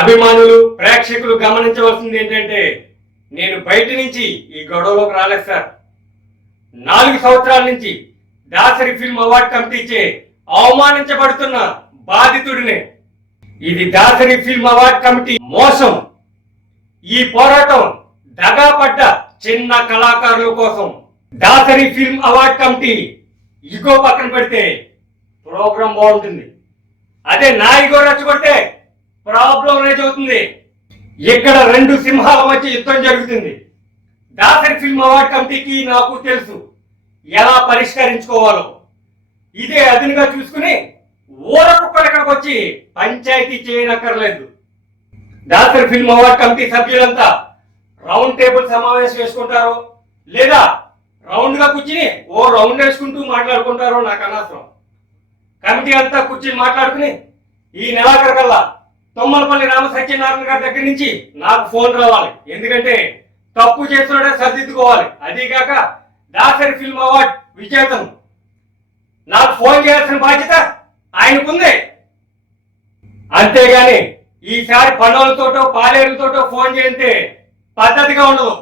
అభిమానులు ప్రేక్షకులు గమనించవలసింది ఏంటంటే నేను బయట నుంచి ఈ గొడవలోకి రాలేదు సార్. నాలుగు సంవత్సరాల నుంచి దాసరి ఫిల్మ్ అవార్డ్ కమిటీచే అవమానించబడుతున్న బాధితుడినే. ఇది దాసరి ఫిల్మ్ అవార్డ్ కమిటీ మోసం. ఈ పోరాటం దగాపడ్డ చిన్న కళాకారుల కోసం. Dasari film award committee ego పక్కన పెడితే ప్రోగ్రాం బాగుంటుంది. అదే నా ఇగో రెచ్చగొడితే ప్రాబ్లం రేజ్ అవుతుంది. ఇక్కడ రెండు సింహాల మధ్య యుద్ధం జరుగుతుంది. దాసరి ఫిల్మ్ అవార్డ్ కమిటీకి నాకు తెలుసు ఎలా పరిష్కరించుకోవాలో. ఇదే అదునుగా చూసుకుని ఊర ఇక్కడికి వచ్చి పంచాయతీ చేయనక్కర్లేదు. దాసరి ఫిల్మ్ అవార్డ్ కమిటీ సభ్యులంతా రౌండ్ టేబుల్ సమావేశం వేసుకుంటారు లేదా రౌండ్గా కూర్చుని ఓ రౌండ్ వేసుకుంటూ మాట్లాడుకుంటారో నాకు అనవసరం. కమిటీ అంతా కూర్చుని మాట్లాడుకుని ఈ నెలాఖరు కల్లా తొమ్మలపల్లి రామ సత్యనారాయణ గారి దగ్గర నుంచి నాకు ఫోన్ రావాలి. ఎందుకంటే తప్పు చేస్తున్నాడే సర్దిద్దుకోవాలి. అదీగాక దాసరి ఫిల్మ్ అవార్డ్ విజేతను నాకు ఫోన్ చేయాల్సిన బాధ్యత ఆయనకుంది. అంతేగాని ఈసారి పనులతోటో పాలేరులతోటో ఫోన్ చేస్తే పద్ధతిగా ఉండదు.